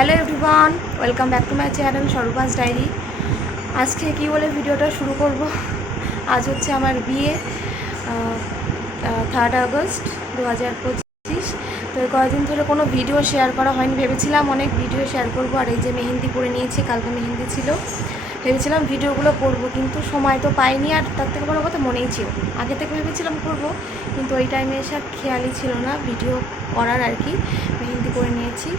Hello everyone, welcome back to my channel Swarupa's diary. আজকে কী বলে ভিডিওটা শুরু করব। আজ হচ্ছে আমার বিয়ে, 3 আগস্ট 2025। তো এই কয়েকদিন ধরে কোনো ভিডিও শেয়ার করা হয়নি। ভেবেছিলাম অনেক ভিডিও শেয়ার করব, আর এই যে মেহেন্দি পরে নিয়েছি, কালকে মেহেন্দি ছিল, ভেবেছিলাম ভিডিওগুলো করব, কিন্তু সময় তো পাইনি। আর তার থেকে বড় কথা মনেই ছিল, আগে থেকে ভেবেছিলাম করব, কিন্তু ওই টাইমে এসে খেয়ালই ছিল না ভিডিও করার আর কি। মেহেন্দি করে নিয়েছি।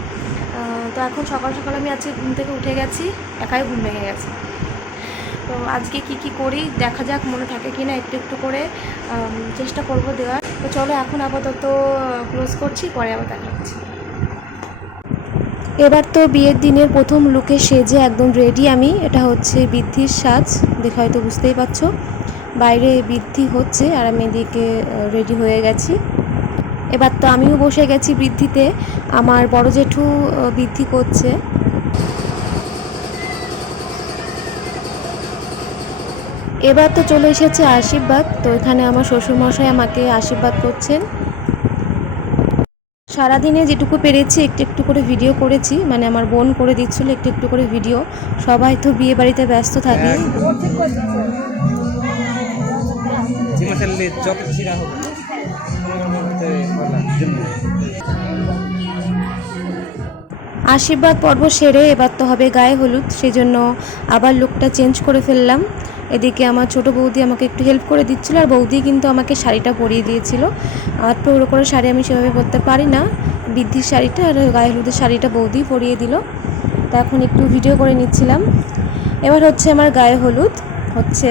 তো এখন সকাল সকাল আমি আজকে ঘুম থেকে উঠে গেছি, একাই ঘুম ভেঙে গেছে। তো আজকে কি করি দেখা যাক, মনে থাকে কি না, একটু একটু করে চেষ্টা করব দেওয়ার। তো চলো এখন আপাতত ক্লোজ করছি, পরে আবার দেখা হচ্ছে। এবার তো বিয়ের দিনের প্রথম লুকে সেজে একদম রেডি আমি। এটা হচ্ছে বৃদ্ধির সাজ, দেখে হয়তো বুঝতেই পারছো। বাইরে বৃদ্ধি হচ্ছে আর আমি এদিকে রেডি হয়ে গেছি। এবার তো আমিও বসে গেছি বৃদ্ধিতে, আমার বড় জেঠু বৃদ্ধি করছে। এবার তো চলে এসেছে আশীর্বাদ। তো এখানে আমার শ্বশুরমশাই আমাকে আশীর্বাদ করছেন। সারাদিনে যেটুকু পেরেছি একটু একটু করে ভিডিও করেছি, মানে আমার বোন করে দিচ্ছিল একটু একটু করে ভিডিও। সবাই তো বিয়ে বাড়িতে ব্যস্ত থাকে। আশীর্বাদ পর্ব সেরে এবার তো হবে গায়ে হলুদ, সেজন্য আবার লুকটা চেঞ্জ করে ফেললাম। এদিকে আমার ছোট বৌদি আমাকে একটু হেল্প করে দিচ্ছিল, আর বৌদি কিন্তু আমাকে শাড়িটা পরিয়ে দিয়েছিল। আর পুরো করে শাড়ি আমি সেভাবে পরতে পারি না, বৃদ্ধির শাড়িটা আর গায়ে হলুদের শাড়িটা বৌদি পরিয়ে দিল। তো এখন একটু ভিডিও করে নিচ্ছিলাম। এবার হচ্ছে আমার গায়ে হলুদ হচ্ছে।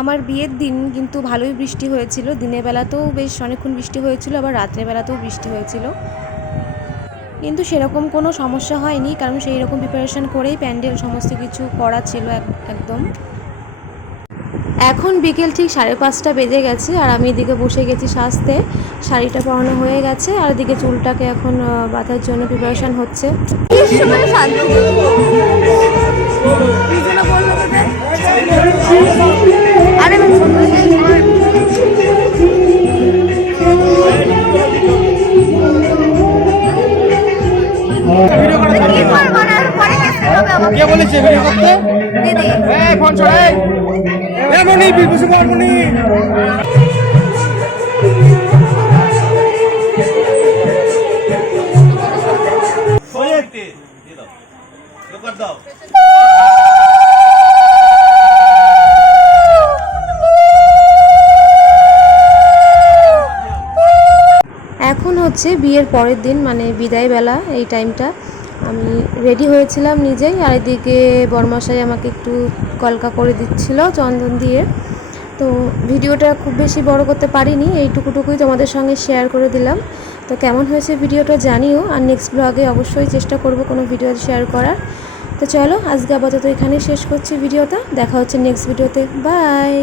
আমার বিয়ের দিন কিন্তু ভালোই বৃষ্টি হয়েছিল, দিনের বেলাতেও বেশ অনেকক্ষণ বৃষ্টি হয়েছিল, আবার রাত্রের বেলাতেও বৃষ্টি হয়েছিল, কিন্তু সেরকম কোনো সমস্যা হয়নি, কারণ সেই রকম প্রিপারেশন করেই প্যান্ডেল সমস্ত কিছু করা ছিল একদম। এখন বিকেল ঠিক 5:30 বেজে গেছে, আর আমি এদিকে বসে গেছি সাজতে। শাড়িটা পরানো হয়ে গেছে, আর এদিকে চুলটাকে এখন বাঁধার জন্য প্রিপারেশন হচ্ছে। কে বলেছে ভিডিও করতে? দিদি। এই ফোন ছড়াই। এমনই বিপুল মনি। ওইতে দিয়ে দাও। রেকর্ড দাও। এখন হচ্ছে বিয়ের পরের দিন, মানে বিদায় বেলা। এই টাইমটা আমি রেডি হয়েছিলাম নিজেই, আর এদিকে বরমশাই আমাকে একটু কলকা করে দিচ্ছিল চন্দন দিয়ে। তো ভিডিওটা খুব বেশি বড় করতে পারিনি, এইটুকুটুকুই তোমাদের সঙ্গে শেয়ার করে দিলাম। তো কেমন হয়েছে ভিডিওটা জানিও, আর নেক্সট ব্লগে অবশ্যই চেষ্টা করব কোনো ভিডিও শেয়ার করার। তো চলো আজকে আপাতত এখানেই শেষ করছি ভিডিওটা, দেখা হচ্ছে নেক্সট ভিডিওতে। বাই।